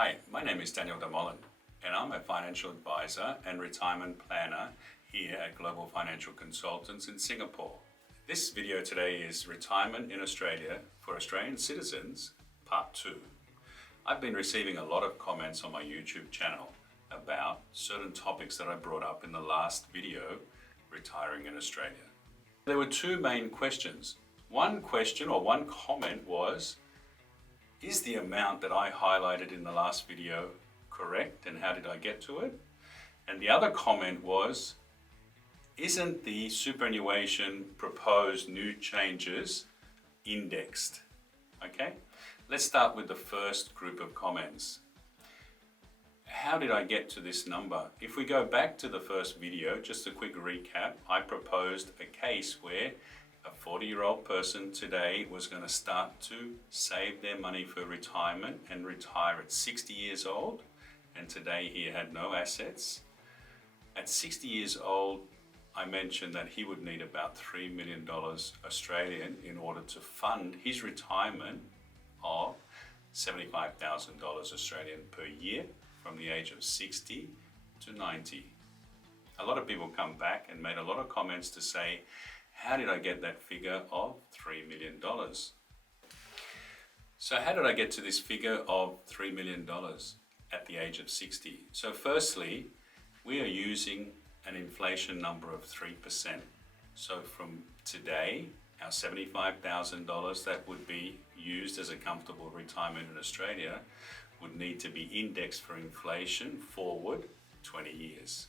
Hi, my name is Daniel.dalmolin and I'm a financial advisor and retirement planner here at Global Financial Consultants in Singapore. This video today is Retirement in Australia for Australian Citizens, Part 2. I've been receiving a lot of comments on my YouTube channel about certain topics that I brought up in the last video, Retiring in Australia. There were two main questions. One question or one comment was, is the amount that I highlighted in the last video correct and how did I get to it? And the other comment was, isn't the superannuation proposed new changes indexed? Okay, let's start with the first group of comments. How did I get to this number? If we go back to the first video, just a quick recap, I proposed a case where a 40-year-old person today was going to start to save their money for retirement and retire at 60 years old, and today he had no assets. At 60 years old, I mentioned that he would need about $3 million Australian in order to fund his retirement of $75,000 Australian per year from the age of 60 to 90. A lot of people come back and made a lot of comments to say, how did I get that figure of $3 million? So how did I get to this figure of $3 million at the age of 60? So firstly, we are using an inflation number of 3%. So from today, our $75,000 that would be used as a comfortable retirement in Australia would need to be indexed for inflation forward 20 years.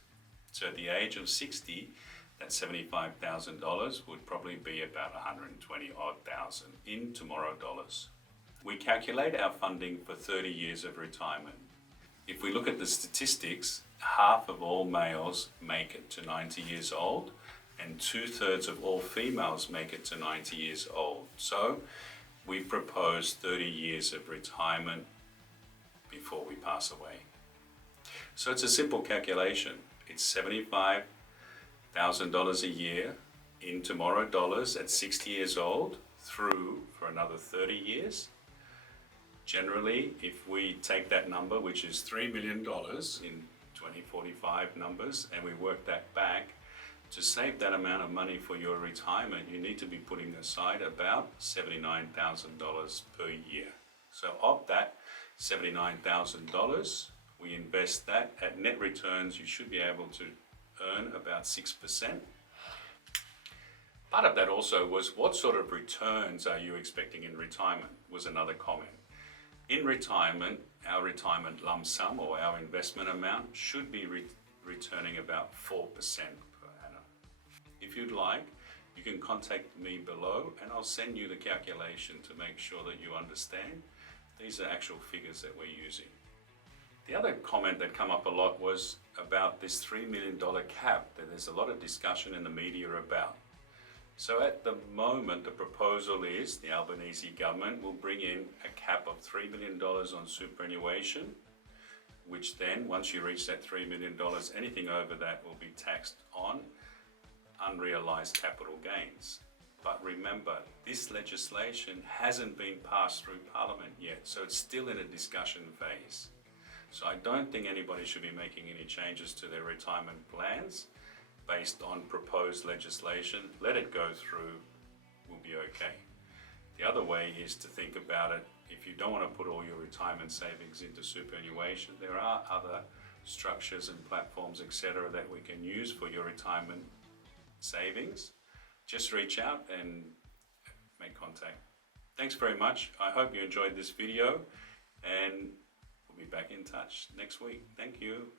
So at the age of 60, that $75,000 would probably be about 120 odd thousand in tomorrow dollars. We calculate our funding for 30 years of retirement. If we look at the statistics, half of all males make it to 90 years old and 2/3 of all females make it to 90 years old. So we propose 30 years of retirement before we pass away. So it's a simple calculation. It's $75,000 a year in tomorrow dollars at 60 years old through for another 30 years. Generally, if we take that number, which is $3 million in 2045 numbers, and we work that back, to save that amount of money for your retirement, you need to be putting aside about $79,000 per year. So of that $79,000, we invest that at net returns. You should be able to earn about 6%. Part of that also was, what sort of returns are you expecting in retirement, was another comment. In retirement, our retirement lump sum or our investment amount should be returning about 4% per annum. If you'd like, you can contact me below and I'll send you the calculation to make sure that you understand these are actual figures that we're using. The other comment that came up a lot was about this $3 million cap that there's a lot of discussion in the media about. So at the moment, the proposal is the Albanese government will bring in a cap of $3 million on superannuation, which then, once you reach that $3 million, anything over that will be taxed on unrealized capital gains. But remember, this legislation hasn't been passed through Parliament yet, so it's still in a discussion phase. So I don't think anybody should be making any changes to their retirement plans based on proposed legislation. Let it go through, we'll be okay. The other way is to think about it, if you don't want to put all your retirement savings into superannuation, there are other structures and platforms, etc., that we can use for your retirement savings. Just reach out and make contact. Thanks very much. I hope you enjoyed this video and we'll be back in touch next week. Thank you.